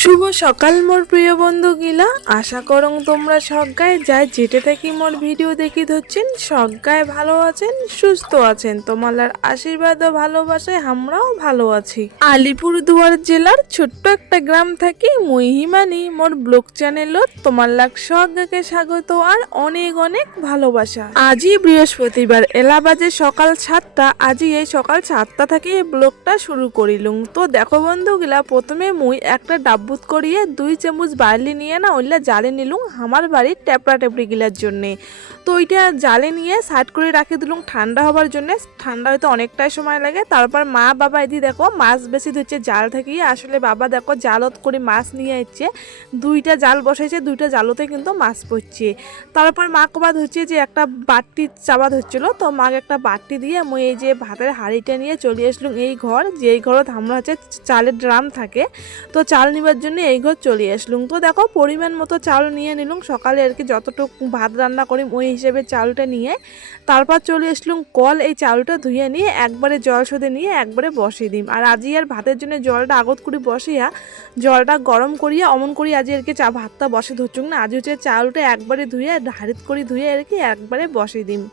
শুভ সকাল মোর প্রিয় বন্ধু গিলা, আশা করং তোমরা সজ্ঞায় যায় যেটা থেকে মোর ভিডিও দেখি ধরছেন সজ্ঞায় ভালো আছেন, সুস্থ আছেন। তোমার আশীর্বাদ ও ভালোবাসায় আমরাও ভালো আছি। আলিপুরদুয়ার জেলার ছোট্ট একটা গ্রাম থাকি মুই হিমানি। মোর ব্লগ চ্যানেলত তোমার সজ্ঞাকে স্বাগত আর অনেক অনেক ভালোবাসা। আজই বৃহস্পতিবার, এলা বাজে সকাল 7টা। আজই এই সকাল 7টা থেকে এই ব্লগটা শুরু করিলুম। তো দেখো বন্ধুগুলা, প্রথমে মুই একটা ডাব্বুত করিয়ে 2 চামচ বার্লি নিয়ে না ওইলা জালে নিলুম আমার বাড়ির টেপড়া টেপড়ি গিলার জন্যে। তো ওইটা জালে নিয়ে সাইড করে রাখি দিলুম ঠান্ডা হবার জন্য। ঠান্ডা হইতে অনেকটাই সময় লাগে। তারপর মা বাবা এদি দেখো মাছ বেশি ধরছে জাল থেকে। আসলে বাবা দেখো জালত করে মাছ নিয়ে আসছে, 2টা জাল বসাইছে, 2টা জালতে কিন্তু মাছ পড়ছে। তারপর মা কবা ধরছে যে একটা বাটি চাপা ধরছিল, তো মাকে একটা বাটি দিয়ে মুই এই যে ভাতের হাঁড়িটা নিয়ে চলে আসলুম এই ঘর, যেই ঘরত আমরা হচ্ছে চালের ড্রাম থাকে, তো চাল নিবার জন্য এই ঘর চলে আসলুম। তো দেখো পরিমাণ মতো চাল নিয়ে নিলুম, সকালে আর কি যতটুকু ভাত রান্না করি ওই হিসেবে চালটা নিয়ে তারপর চলে আসলুম কল। এই চালটা ধুয়ে নিয়ে একবারে জল শোধে নিয়ে একবারে বসিয়ে দিম। আর আজি আর ভাতের জন্য জলটা আগত করে বসিয়া জলটা গরম করিয়া অমন করি আজি আর কি ভাতটা বসে ধরছুম না। আজ হচ্ছে চালটা একবারে ধুয়ে হাড়িত করে ধুয়ে আর কি একবারে বসিয়ে দিম।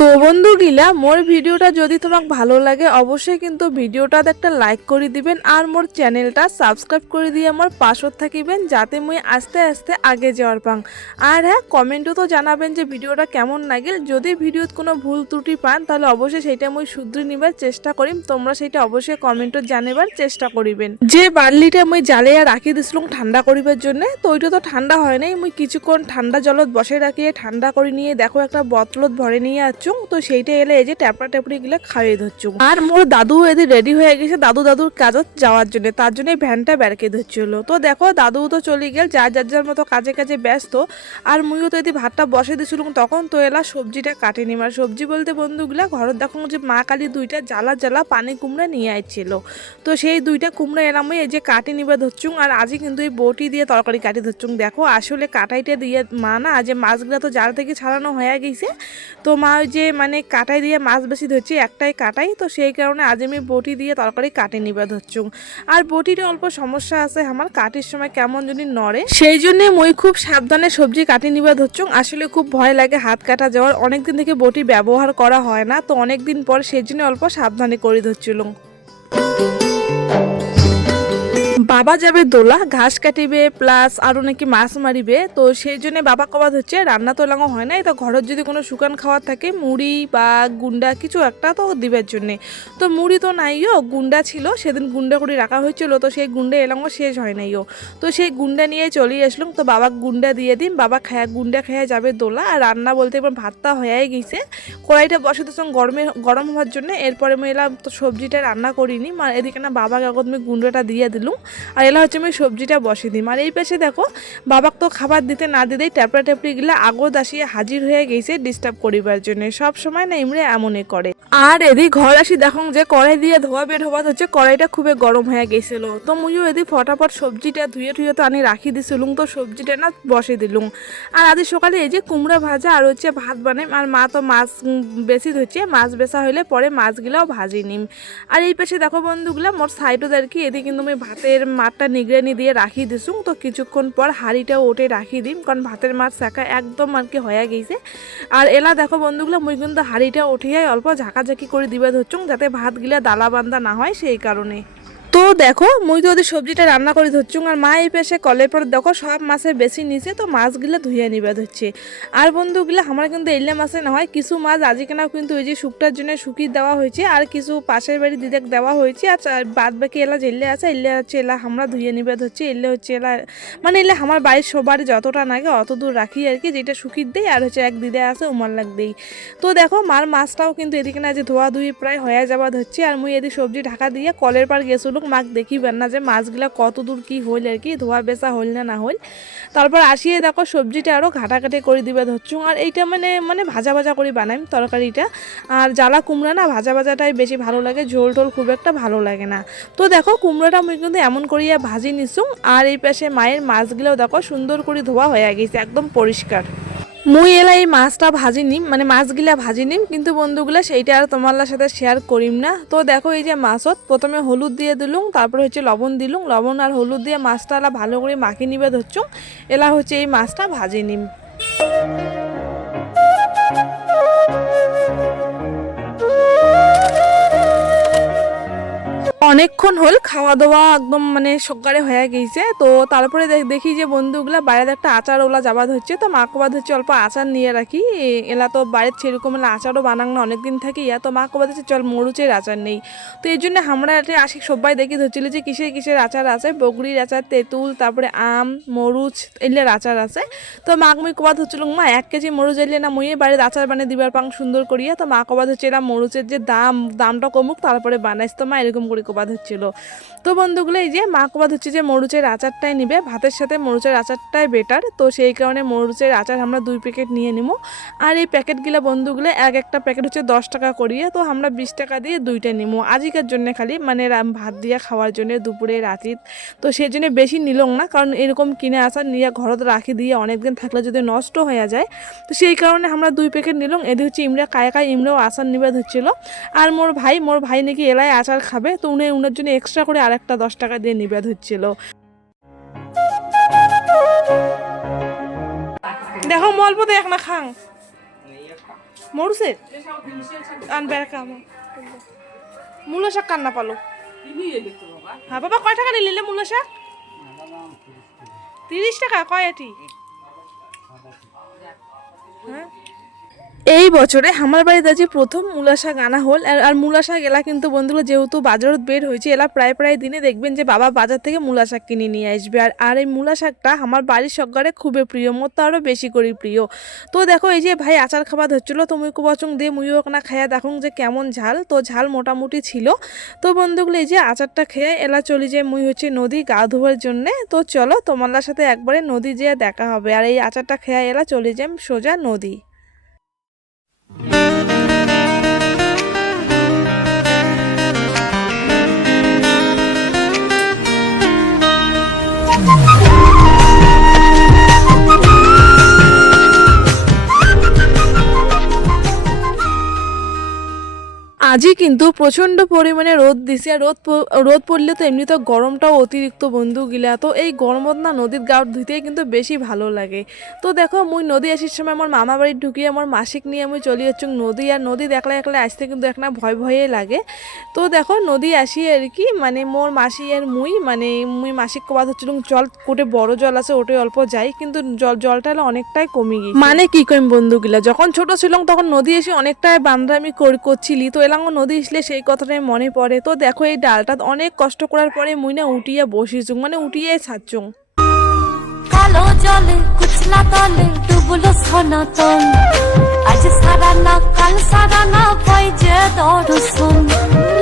তো বন্ধুগিলা, মোর ভিডিওটা যদি তোমাক ভালো লাগে অবশ্যই কিন্তু ভিডিওটাতে একটা লাইক করে দিবেন আর মোর চ্যানেলটা সাবস্ক্রাইব করে দিয়ে আমার পাশত থাকিবেন, যাতে মুই আস্তে আস্তে আগে যাওয়ার পাং। আর হ্যাঁ, কমেন্টও তো জানাবেন যে ভিডিওটা কেমন লাগিল। যদি ভিডিওত কোনো ভুল ত্রুটি পান তাহলে অবশ্যই সেটা মুই শুধরে নিবার চেষ্টা করিম। তোমরা সেটা অবশ্যই কমেন্টত জানাবার চেষ্টা করিবেন। যে বার্লিটা মুই জালিয়া রাখি দিছিলাম ঠান্ডা করিবার জন্য, তো ওইটা তো ঠান্ডা হয় নাই। মুই কিছুক্ষণ ঠান্ডা জলত বসে রাখিয়ে ঠান্ডা করে নিয়ে দেখো একটা বোতলত ভরে নিয়ে তো সেইটা এলে এই যে ট্যাপড়া ট্যাপড়ি গুলো খাইয়ে ধরছুম। আর মোর দাদু এদি রেডি হয়ে গেছে দাদুর কাজত যাওয়ার জন্য, তার জন্য ভ্যানটা বেরকে ধরছিল। তো দেখো দাদু তো চলে গেল, যার মতো কাজে কাজে ব্যস্ত। আর মুইও তো এদি ভাতটা বসে দিছিলাম, তখন তো এলা সবজিটা কাটে নিম। আর সবজি বলতে বন্ধুগুলা ঘরত দেখো যে মা কালী 2টা জ্বালা পানি কুমড়া নিয়ে আইছিল, তো সেই 2টা কুমড়া এলাম এই যে কাটি নিবা ধরছুম। আর আজই কিন্তু এই বটি দিয়ে তরকারি কাটি ধরছুম। দেখো আসলে কাটাইটা দিয়ে মা না যে মাছগুলা তো জাল থেকে ছাড়ানো হয়ে গেছে, তো মা ওই যে মানে কাটাই দিয়ে মাছ বেশি ধরছি, একটাই কাটাই, তো সেই কারণে আজ আমি বটি দিয়ে তরকারি কাটে নিবা ধরছুম। আর বটির অল্প সমস্যা আছে আমার, কাটির সময় কেমন যদি নড়ে, সেই জন্য মই খুব সাবধানে সবজি কাটি নিবা ধরছুম। আসলে খুব ভয় লাগে হাত কাটা যাওয়ার, অনেকদিন থেকে বটি ব্যবহার করা হয় না, তো অনেকদিন পর সেই জন্য অল্প সাবধানে করে ধরছিলাম। বাবা যাবে দোলা ঘাস কাটিবে প্লাস আরো নাকি মাছ মারিবে, তো সেই জন্য বাবা কবাদ হচ্ছে রান্না তো লাঙো হয় নাই। তো ঘরের যদি কোনো শুকান খাওয়ার থাকে মুড়ি বা গুন্ডা কিছু একটা তো দিবার জন্যে, তো মুড়ি তো নাইও, গুন্ডা ছিল সেদিন গুন্ডা করে রাখা হয়েছিল, তো সেই গুন্ডা এলাঙো শেষ হয় নাইও, তো সেই গুন্ডা নিয়ে চলে আসলাম। তো বাবা গুন্ডা দিয়ে দিন, বাবা গুন্ডা খেয়ে যাবে দোলা। আর রান্না বলতে এবার ভাতটা হয়ে গেছে, কড়াইটা বসে তো গরম হওয়ার জন্য। এরপরে আমি এলাম তো সবজিটা রান্না করিনি, এদিকে না বাবা কাগজ আমি গুন্ডাটা দিয়ে দিলুম। আর এলা হচ্ছে আমি সবজিটা বসিয়ে দিই। আর এই পাশে দেখো বাবাক তো খাবার দিতে না দিতেই ট্যাপড়া ট্যাপড়ি গিলা আগত আসিয়ে হাজির হয়ে গেছে ডিস্টার্ব করিবার জন্য। সব সময় না ইমরে এমনই করে। আর এদিক ঘর আসি দেখো যে কড়াই দিয়ে ধোয়া বের হওয়া হচ্ছে, কড়াইটা খুবই গরম হয়ে গেছিল। তো মুইও এদিক ফটাফট সবজিটা ধুয়ে তো আনি রাখি দিছিলুম, তো সবজিটা না বসে দিলুম। আর আজ সকালে এই যে কুমড়া ভাজা আর হচ্ছে ভাত বানাই। আর মা তো মাছ বেশি ধরছে, মাছ বেচা হইলে পরে মাছগুলাও ভাজি নিম। আর এই পাশে দেখো বন্ধুগুলা মোর সাইডও আর কি এদিকে কিন্তু আমি ভাতের মাঠটা নিগড়ানি দিয়ে রাখি দিছুম। তো কিছুক্ষণ পর হাঁড়িটাও ওটে রাখি দিম, কারণ ভাতের মাঠ শাঁকা একদম আর কি হয়ে গেছে। আর এলা দেখো বন্ধুগুলা মুই কিন্তু হাঁড়িটা উঠিয়াই অল্প ঝাঁকাঝাঁকি করে দিবা ধরছুম, যাতে ভাতগুলা দালা বান্দা না হয় সেই কারণে। তো দেখো মুই তো ওদের সবজিটা রান্না করে ধরছুম। আর মা এই পেশে কলের পর দেখো সব মাছের বেশি নিচে, তো মাছগুলো ধুয়ে নিবা ধরছে। আর বন্ধুগুলো আমার কিন্তু এলে মাছে না হয়, কিছু মাছ আজিকেনাও কিন্তু ওই যে শুকটার জন্য শুকিয়ে দেওয়া হয়েছে, আর কিছু পাশের বাড়ি দিদাক দেওয়া হয়েছে। আর বাদ বাকি এলা যেলে আছে এলে হচ্ছে এলা আমরা ধুয়ে নিবা ধরছি। এলে হচ্ছে এলা মানে এলে আমার বাড়ির সবার যতটা নাগে অত দূর রাখি আর কি, যেটা শুকিয়ে দেয়। আর হচ্ছে এক দিদা আছে উমার লাগ দেই। তো দেখো মার মাছটাও কিন্তু এদিকে না যে ধোয়া ধুয়ে প্রায় হয়ে যাওয়া ধরছে। আর মুই এদিকে সবজি ঢাকা দিয়ে কলের পার গেছিলুম, মাক দেখিবেন না যে মাছগুলা কত দূর কি হইল আর কি, ধোয়া বেচা হইল না হইল। তারপর আসিয়ে দেখো সবজিটা আরও ঘাটাঘাটি করে দিবে ধরছুম। আর এইটা মানে ভাজা ভাজা করে বানাইম তরকারিটা। আর জ্বালা কুমড়া না ভাজা ভাজাটাই বেশি ভালো লাগে, ঝোল টোল খুব একটা ভালো লাগে না। তো দেখো কুমড়োটা মুই কিন্তু এমন করিয়া ভাজি নিছুম। আর এই পাশে মায়ের মাছগুলোও দেখো সুন্দর করে ধোয়া হয়ে গেছে একদম পরিষ্কার। মুই এলা এই মাছটা ভাজি নিম, মানে মাছগুলা ভাজি নিম, কিন্তু বন্ধুগুলা সেইটা আর তোমার সাথে শেয়ার করিম না। তো দেখো এই যে মাছত প্রথমে হলুদ দিয়ে দিলুম, তারপরে হচ্ছে লবণ দিলুম, লবণ আর হলুদ দিয়ে মাছটা এলা ভালো করে মাখিয়ে নিবে ধরছুম। এলা হচ্ছে এই মাছটা ভাজি নিম। অনেকক্ষণ হল খাওয়া দাওয়া একদম মানে সকালে হয়ে গেছে। তো তারপরে দেখি যে বন্ধুগুলা বাইরে একটা আচার ওলা যাবাদ হচ্ছে, তো মা কবাদ হচ্ছে অল্প আচার নিয়ে রাখি। এলা তো বাড়ির সেরকম এলা আচারও বানাং না অনেকদিন থাকি, তো মা কবাদ হচ্ছে চল মরুচের আচার নেই। তো এই জন্য আমরা আসি সবাই দেখি ধরছিল যে কিসের কিসের আচার আছে, বগরির আচার, তেঁতুল, তারপরে আম, মরুচ এগুলোর আচার আছে। তো মা মুই কবাদ হচ্ছিল মা 1 কেজি মরুচ এলে না মুই বাড়ির আচার বানিয়ে দিবার পাং সুন্দর করিয়া। তো মা কবাদ হচ্ছে এরা মরুচের যে দামটা কমুক তারপরে বানাইস, তো মা এরকম করে কবাদ হচ্ছিল। তো বন্ধুগুলো এই যে মা কবাদ হচ্ছে যে মরুচের আচারটাই নিবে, ভাতের সাথে মরুচের আচারটাই বেটার। তো সেই কারণে মরুচের আচার আমরা 2 প্যাকেট নিয়ে নিব। আর এই প্যাকেটগুলো বন্ধুগুলো একটা প্যাকেট হচ্ছে 10 টাকা করিয়ে, তো আমরা 20 টাকা দিয়ে 2টা নিব আজিকার জন্য, খালি মানে ভাত দিয়ে খাওয়ার জন্য দুপুরে রাতে। তো সেই জন্য বেশি নিলং না, কারণ এরকম কিনে আচার নিয়ে ঘরত রাখি দিয়ে অনেকদিন থাকলে যদি নষ্ট হয়ে যায়, তো সেই কারণে আমরা 2 প্যাকেট নিলং। এদের হচ্ছে ইমরা কায় ইমরাও আচার নিবে ধরছিল। আর মোর ভাই নাকি এলাই আচার খাবে, তো উনার জন্য এক্সট্রা করে আরেকটা 10 টাকা দিয়ে নিবে ধরছিল। দেখো মল্প দেখ না খাং মরুছে আনবে মূলো শাক কান্না পালো। হ্যাঁ বাবা, কয় টাকা নিলে মূলো শাক? 30 টাকা কয় এটি? হ্যাঁ, এই বছরে আমার বাড়িতে যে প্রথম মূলা শাক আনা হল। আর মূলা শাক এলা কিন্তু বন্ধুগুলো যেহেতু বাজারত বের হয়েছে, এলা প্রায় দিনে দেখবেন যে বাবা বাজার থেকে মূলা শাক কিনে নিয়ে আসবে। আর এই মূলা শাকটা আমার বাড়ির সকারে খুবই প্রিয়, মোর তো আরও বেশি করে প্রিয়। তো দেখো এই যে ভাই আচার খাবার ধরছিল, তো মুই কুবচং দিয়ে মুইও না খাইয়া দেখুন যে কেমন ঝাল। তো ঝাল মোটামুটি ছিল। তো বন্ধুগুলো এই যে আচারটা খেয়ে এলা চলি যে মুই হচ্ছে নদী গা ধোয়ার জন্যে। তো চলো তোমার সাথে একবারে নদী যেয়ে দেখা হবে। আর এই আচারটা খেয়ে এলা চলে যাই সোজা নদী। আজই কিন্তু প্রচণ্ড পরিমাণে রোদ দিছে। আর রোদ পড়লে তো এমনি তো গরমটাও অতিরিক্ত বন্ধুগুলা। তো এই গরমত না নদীর গাঁট ধুইতেই কিন্তু বেশি ভালো লাগে। তো দেখো মুই নদী আসার সময় আমার মামা বাড়ি ঢুকিয়ে আমার মাসিক নিয়ে আমি চলে যাচ্ছি নদী। আর নদী একলা আসতে কিন্তু একটা ভয়ে লাগে। তো দেখো নদী আসি আর কি, মানে মোর মাসি আর মুই মাসিক কবাদ হচ্ছিল জল কোটে বড় জল আছে ওটে অল্প যাই, কিন্তু জলটা অনেকটাই কমে গেছে। মানে কি কইম বন্ধুগুলা, যখন ছোট ছিলাম তখন নদী এসে অনেকটাই বান্দরামি করছিলি, তো এলাঙ্গ নদী আসলে সেই কথাটাই মনে পড়ে। তো দেখো এই ডালটা অনেক কষ্ট করার পরে মুই না উঠিয়ে বসিছুং, মানে উঠিয়ে ছাড়ছুং। কালো জলে কুচলা তলে ডুবলো সনাতন, আজ সারা না কাল সারা না পাই যে দর্শন,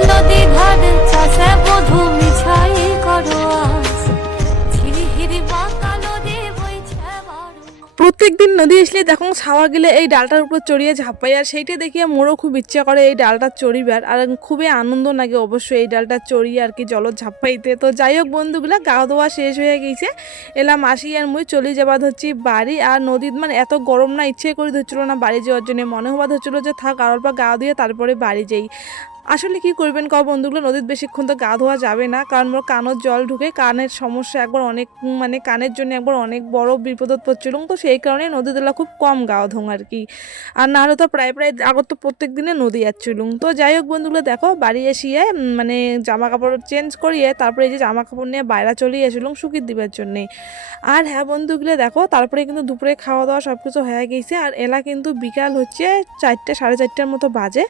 নদী ধারে চাষে বধু মিছাই করো আজ, ঝিরি হিরি বাঁকা নদী বইছে বারো। প্রত্যেকদিন নদী আসলে দেখুন ছাওয়া গেলে এই ডালটার উপর চড়িয়ে ঝাঁপাই, আর সেইটা দেখিয়ে মোরও খুব ইচ্ছা করে এই ডালটা চড়িবার। আর খুবই আনন্দ লাগে অবশ্যই এই ডালটা চড়িয়ে আর কি জল ঝাঁপাইতে। তো যাই হোক বন্ধুগুলা, গা ধোয়া শেষ হয়ে গেছে, এলা মাসি আর মুই চলে যাবা ধরছি বাড়ি। আর নদীর মানে এত গরম না, ইচ্ছে করে ধরছিল না বাড়ি যাওয়ার জন্য, মনে হওয়া ধরছিল যে থাক আর অল্প গা ধুয়ে তারপরে বাড়ি যাই। আসলে কি করবেন কও বন্ধুগুলো, নদীর বেশিক্ষণ তো গা ধোয়া যাবে না, কারণ মোর কানত জল ঢুকে, কানের সমস্যা একবার অনেক, মানে কানের জন্য একবার অনেক বড় বিপদত পড়ছিল। তো সেই কারণে নদীগুলা খুব কম গা ধোং আর কি। আর না হলে তো প্রায় আগত তো প্রত্যেক দিনে নদী যাচ্ছিলুম। তো যাই হোক বন্ধুগুলো দেখো বাড়ি এসিয়ে মানে জামা কাপড় চেঞ্জ করিয়ে তারপরে এই যে জামা কাপড় নিয়ে বাইরে চলে এসেছিলাম শুকিয়ে দিবার জন্যে। আর হ্যাঁ বন্ধুগুলো দেখো তারপরে কিন্তু দুপুরে খাওয়া দাওয়া সব কিছু হয়ে গেছে। আর এলা কিন্তু বিকাল হচ্ছে 4টে সাড়ে 4টার মতো বাজে।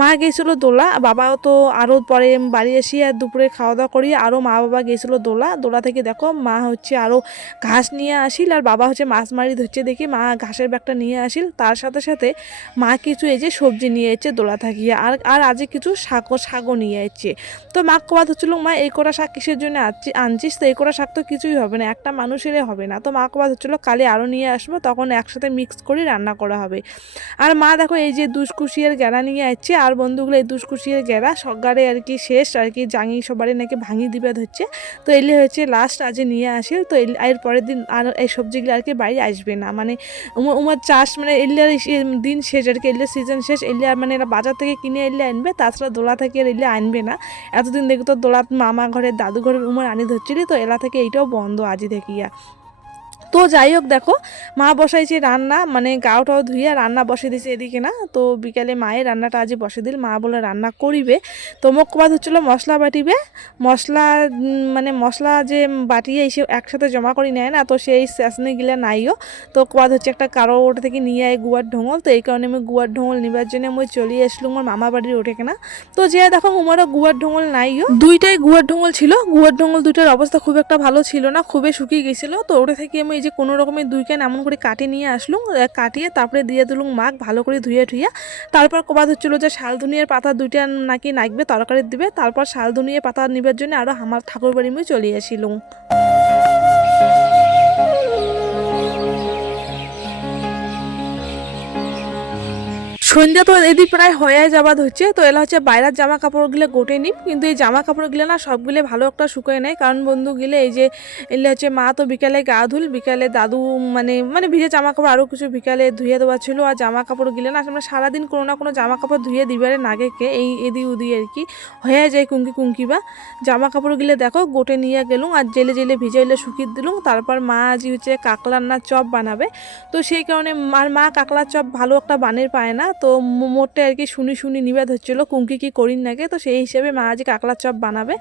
মা গেছিলো দোলা, বাবাও তো আরও পরে বাড়ি এসে আর দুপুরে খাওয়া দাওয়া করি আরও মা বাবা গেছিলো দোলা থেকে দেখো মা হচ্ছে আরও ঘাস নিয়ে আসিল, আর বাবা হচ্ছে মাছ মারি ধরছে দেখি মা ঘাসের ব্যাগটা নিয়ে আসিল। তার সাথে সাথে মা কিছু এই যে সবজি নিয়ে এসছে দোলা থাকিয়ে, আর আজ কিছু শাকও নিয়ে এসছে। তো মা কবাদ হচ্ছিল মা এই কটা শাক কিসের জন্য আনছিস, তো এই কটা শাক তো কিছুই হবে না, একটা মানুষেরই হবে না। তো মা কবাদ হচ্ছিলো কালি আরও নিয়ে আসবো, তখন একসাথে মিক্স করে রান্না করা হবে। আর মা দেখো এই যে দুষ্কুশিয়ার গেলা নিয়ে আসছে। আর বন্ধুগুলো এই দুষ্কুশি বসিয়ে গেরা সগারে আর কি শেষ আর কি জাঙি সবারই নাকি ভাঙি দিবে ধরছে। তো এলে হচ্ছে লাস্ট আজ নিয়ে আসিল। তো এর পরের দিন আর এই সবজিগুলো আর কি বাড়ি আসবে না, মানে উমার চাষ মানে এলিয়ার দিন শেষ আর কি, এলিয়ার সিজন শেষ। এলিয়া মানে এরা বাজার থেকে কিনে এলে আনবে, তাছাড়া দোলা থেকে আর এলিয়া আনবে না। এতদিন দেখি তো দোলা মামা ঘরে দাদু ঘরের উমার আনি ধরছিলি, তো এলা থেকে এইটাও বন্ধ আজি দেখিয়া। তো যাই হোক দেখো মা বসাইছে রান্না, মানে গাওটাও ধুইয়া রান্না বসে দিছে এদিকে না। তো বিকালে মায়ের রান্নাটা আজ বসে দিল, মা বলে রান্না করিবে। তো মোক কবাদ হচ্ছিলো মশলা বাটিবে, মশলা মানে মশলা যে বাটিয়ে এসে একসাথে জমা করে নেয় না, তো সেই চেঁচনি গিলা নাইও। তো কবাদ হচ্ছে একটা কারো ওটা থেকে নিয়ে আয় গুয়ার ঢোঙল। তো এই কারণে আমি গুয়ার ঢোঙল নিবার জন্য মই চলিয়ে আসলাম আমার মামা বাড়ির ওঠে কেনা। তো যে দেখো উমারও গুয়ার ঢোঙল নাইও, দুইটাই গুয়ার ঢোঙল ছিল। গুয়ার ঢোঙল দুইটার অবস্থা খুব একটা ভালো ছিল না, খুবই শুকিয়ে গেছিল। তো ওটা থেকে আমি এই যে কোনো রকমের দুই ক্যান এমন করে কাটিয়ে নিয়ে আসলুম, কাটিয়ে তারপরে দিয়ে দিলুম মাখ ভালো করে ধুয়ে ঠুইয়া। তারপর কবাদ হচ্ছিল যে শাল ধনিয়ার পাতা দুইটা নাকি নাকবে তরকারি দিবে। তারপর শাল ধনিয়ার পাতা নিবার জন্য আরও আমার ঠাকুর বাড়ি মই চলে আসিলুম। সন্ধ্যা তো এদিক প্রায় হয়ে যাওয়া হচ্ছে। তো এলা হচ্ছে বাইরের জামা কাপড়গুলো গোটে নিম, কিন্তু এই জামা কাপড়গুলো না সবগুলো ভালো একটা শুকায় নেয়। কারণ বন্ধু গেলে এই যে এলে হচ্ছে মা তো বিকালে গা ধুল, বিকালে দাদু মানে মানে ভিজে জামা কাপড় আরও কিছু বিকালে ধুয়ে দেওয়া ছিল। আর জামা কাপড় গেলে না আমরা সারাদিন কোনো না কোনো জামা কাপড় ধুয়ে দিবারে নাগেকে এই এদি উদি আর কি হয়ে যায় কুঙ্কি কুঙ্কি বা জামা কাপড়গুলো দেখো গোটে নিয়ে গেলুম আর জেলে জেলে ভিজে এলে শুকিয়ে দিলুম। তারপর মা আজ হচ্ছে কাকলার না চপ বানাবে, তো সেই কারণে আর মা কাকলার চপ ভালো একটা বানের পায় না। তো মোটে আর কি শুনি শুনি নিবেদ হচ্ছিলো কুঙ্কি কি করিন নাকি। তো সেই হিসেবে মা আজ কাকলার চপ বানাবে।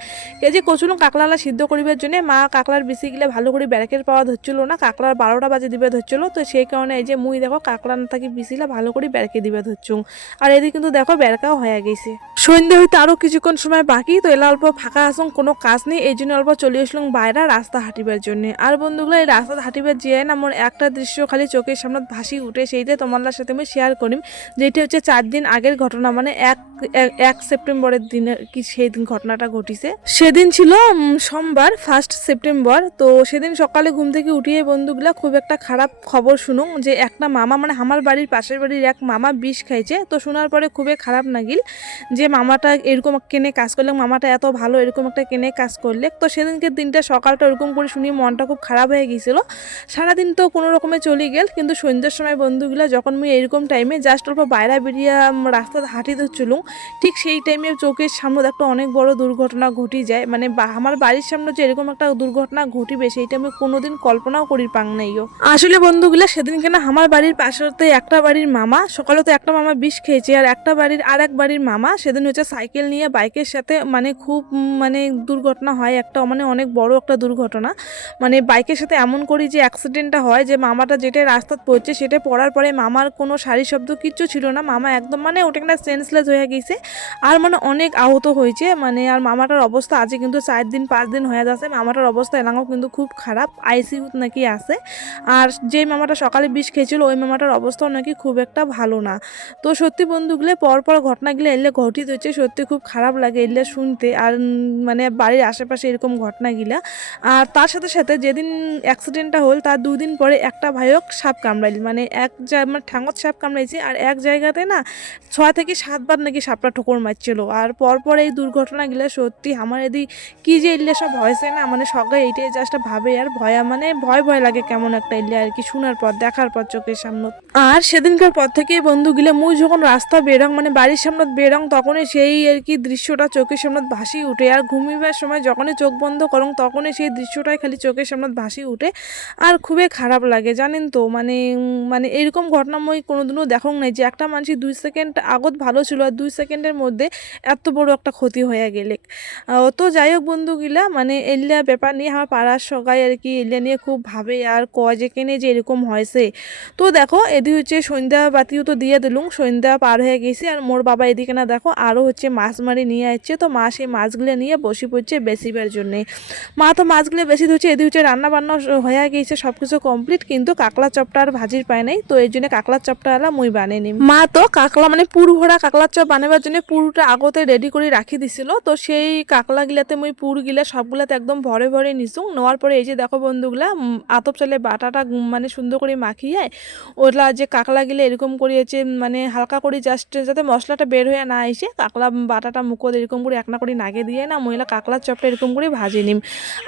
এই যে কচুলুম কাকলালা সিদ্ধ করিবার জন্য মা কাকলার বিসি গিলে ভালো করে ব্যারেকের পাওয়া ধরছিল না, কাকলার 12টা বাজে দিবে ধরছিল। তো সেই কারণে এই যে মুই দেখো কাকলা না থাকি বিসিলা ভালো করে ব্যারেকে দিবে ধরছুম। আর এদিকে কিন্তু দেখো ব্যারকাও হয়ে গেছে। সন্ধ্যে হইতে আরও কিছুক্ষণ সময় বাকি। তো এলা অল্প ফাঁকা আসুন, কোনো কাজ নেই, এই জন্য অল্প চলে আসলাম বাইরে রাস্তা হাঁটিবার জন্য। আর বন্ধুগুলো এই রাস্তা হাঁটিবার যেয়ে না আমার একটা দৃশ্য খালি চোখের সামনে ভাসি উঠে, সেইটা তোমার সাথে আমি শেয়ার করিম। যেটা হচ্ছে 4 দিন আগের ঘটনা, মানে 1 সেপ্টেম্বরের দিনে কি সেই দিন ঘটনাটা ঘটিছে। সেদিন ছিল সোমবার 1 সেপ্টেম্বর। তো সেদিন সকালে ঘুম থেকে উঠিয়ে বন্ধুগুলা খুব একটা খারাপ খবর শুনুম যে একটা মামা মানে আমার বাড়ির পাশের বাড়ির এক মামা বিষ খাইছে। তো শোনার পরে খুবই খারাপ লাগিল যে মামাটা এরকম কেনে কাজ করলে, মামাটা এত ভালো এরকম একটা কেনে কাজ করলে। তো সেদিনকে দিনটা সকালটা ওরকম করে শুনি মনটা খুব খারাপ হয়ে গিয়েছিল। সারাদিন তো কোনো রকমে চলে গেল, কিন্তু সন্ধ্যার সময় বন্ধুগুলা যখন আমি এরকম টাইমে জাস্ট অল্প বাইরে বেরিয়ে রাস্তাতে হাঁটি ধরছিলুম, ঠিক সেই টাইমে চোখের সামনে একটা অনেক বড় দুর্ঘটনা ঘটি যায়। মানে আমার বাড়ির সামনে যে এরকম একটা দুর্ঘটনা ঘটিবে সেইটা আমি কোনোদিন কল্পনাও করি পাং নাইও। আসলে বন্ধুগুলা সেদিন কেনা আমার বাড়ির পাশেতে একটা বাড়ির মামা সকালে তো একটা মামা বিষ খেয়েছে, আর একটা বাড়ির আর এক বাড়ির মামা সেদিন হচ্ছে সাইকেল নিয়ে বাইকের সাথে মানে খুব মানে দুর্ঘটনা হয় একটা, মানে অনেক বড় একটা দুর্ঘটনা। মানে বাইকের সাথে এমন করি যে অ্যাক্সিডেন্টটা হয় যে মামাটা যেটা রাস্তায় পড়ছে সেটা পড়ার পরে মামার কোনো সারি শব্দ কিচ্ছু ছিল না, মামা একদম মানে ওটা একটা সেন্সলেস হয়ে গেছে। আর মানে অনেক আহত হয়েছে মানে। আর মামাটার অবস্থা আছে কিন্তু 4 দিন 5 দিন হয়ে যাচ্ছে, মামাটার অবস্থা এলাকাও কিন্তু খুব খারাপ, আইসিইউ নাকি আছে। আর যে মামাটা সকালে বিষ খেয়েছিল ওই মামাটার অবস্থাও নাকি খুব একটা ভালো না। তো সত্যি বন্ধুগুলো পরপর ঘটনাগুলো এলে ঘটিত হচ্ছে, সত্যি খুব খারাপ লাগে এলে শুনতে। আর মানে বাড়ির আশেপাশে এরকম ঘটনাগুলা। আর তার সাথে সাথে যেদিন অ্যাক্সিডেন্টটা হল তার 2 দিন পরে একটা ভাইক সাপ কামড়াইল, মানে মানে ঠ্যাঙত সাপ কামড়াইছে। আর এক জায়গাতে না 6 থেকে 7 বার নাকি সাপটা ঠোকর মারছিল। আর পরপর এই দুর্ঘটনাগুলো সত্যি আমার এদিক কি যে এলে সব হয়েছে না, মানে সবাই এইটাই জাস্ট ভাবে আর ভয়া মানে ভয় ভয় লাগে কেমন একটা এলে আর কি শোনার পর দেখার পর চোখের সামনে। আর সেদিনকার পর থেকেই বন্ধুগুলো মুই যখন রাস্তা বেরং মানে বাড়ির সামনে বেরং তখনই সেই আর কি দৃশ্যটা চোখের সামনে ভাসি উঠে। আর ঘুমিবার সময় যখনই চোখ বন্ধ করং তখনই সেই দৃশ্যটাই খালি চোখের সামনে ভাসি উঠে। আর খুবই খারাপ লাগে জানেন তো, মানে মানে এরকম ঘটনা মই কোনোদিনও দেখং নাই যে একটা মানুষ 2 সেকেন্ড আগত ভালো ছিল আর 2 সেকেন্ডের মধ্যে এত বড় একটা ক্ষতি হয়ে গেলে। তো যাই হোক বন্ধুগুলা মানে এলিয়া ব্যাপার নিয়ে আমার পাড়ার সবাই আর কি এলিয়া নিয়ে খুব ভাবে আর কয় যে কেনে যে এরকম হয়েছে। তো দেখো এদি হচ্ছে সন্ধ্যা বাতিও তো দিয়ে দিলুম, সন্ধ্যা পার হয়ে গেছে। আর মোর বাবা এদিকে না দেখো আরও হচ্ছে মাছ মারি নিয়ে আসছে। তো মা সেই মাছগুলো নিয়ে বসে পড়ছে বেশিবার জন্যে। মা তো মাছগুলো বেশি ধরছে, এদি হচ্ছে রান্না বান্না হয়ে গিয়েছে সব কিছু কমপ্লিট, কিন্তু কাকলা চপটা আর ভাজির পায় নাই। তো এই জন্য কাকলার চপটা এলা মুই বানিয়ে নিম। মা তো কাকলা মানে পুর ভরা কাকলার চপ বানাবার জন্য পুরটা আগতে রেডি করে রাখি দিছিল। তো সেই কাকলা গিলাতে মুই পুর গিলা সবগুলাতে একদম ভরে ভরে নিছু। নেওয়ার পরে এই যে দেখো বন্ধুগুলা আতপ চালে বাটাটা মানে সুন্দর করে মাখিয়ে ওটা যে কাকলা গিলে এরকম করিয়েছে মানে হালকা করে জাস্ট যাতে মশলাটা বের হয়ে না আসে কাকলা বাটাটা মুখো এরকম করে একনা করে নাগে দিয়ে না মহিলা কাকলার চপটা এরকম করে ভাজি নিম।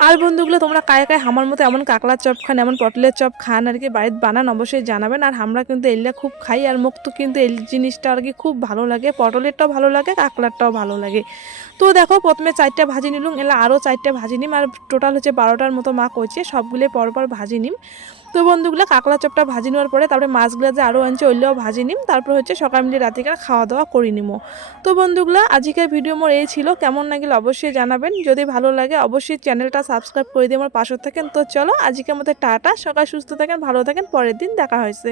আর বন্ধুগুলো তোমরা কায় কায় আমার মতো এমন কাকলার চপ খান, এমন পটলের চপ খান আর কি বাড়িতে বানান অবশ্যই জানাবেন। আর আমরা কিন্তু এগুলা খুব খাই, আর মুখ তো কিন্তু এই জিনিসটা আর কি খুব ভালো লাগে, পটলেরটাও ভালো লাগে, কাকলারটাও ভালো লাগে। তো দেখো প্রথমে 4টা ভাজি নিলুম, এলা আরও 4টা ভাজি নিম, আর টোটাল হচ্ছে 12টার মতো মা কইছে, সবগুলো পরপর ভাজি নিম। তো বন্ধুগুলো কাকলা চপটা ভাজি নেওয়ার পরে তারপরে মাছগুলো যে আরও আনছে ওইগুলোও ভাজি নিম, তারপর হচ্ছে সকাল মিলে রাতিকার খাওয়া দাওয়া করে নিমো। তো বন্ধুগুলো আজকের ভিডিও মোর এই ছিল, কেমন লাগলে অবশ্যই জানাবেন, যদি ভালো লাগে অবশ্যই চ্যানেলটা সাবস্ক্রাইব করে দিয়ে আমার পাশে থাকেন। তো চলো আজকের মতো টাটা, সকাল সুস্থ থাকেন, ভালো থাকেন, পরের দিন দেখা হয়েছে।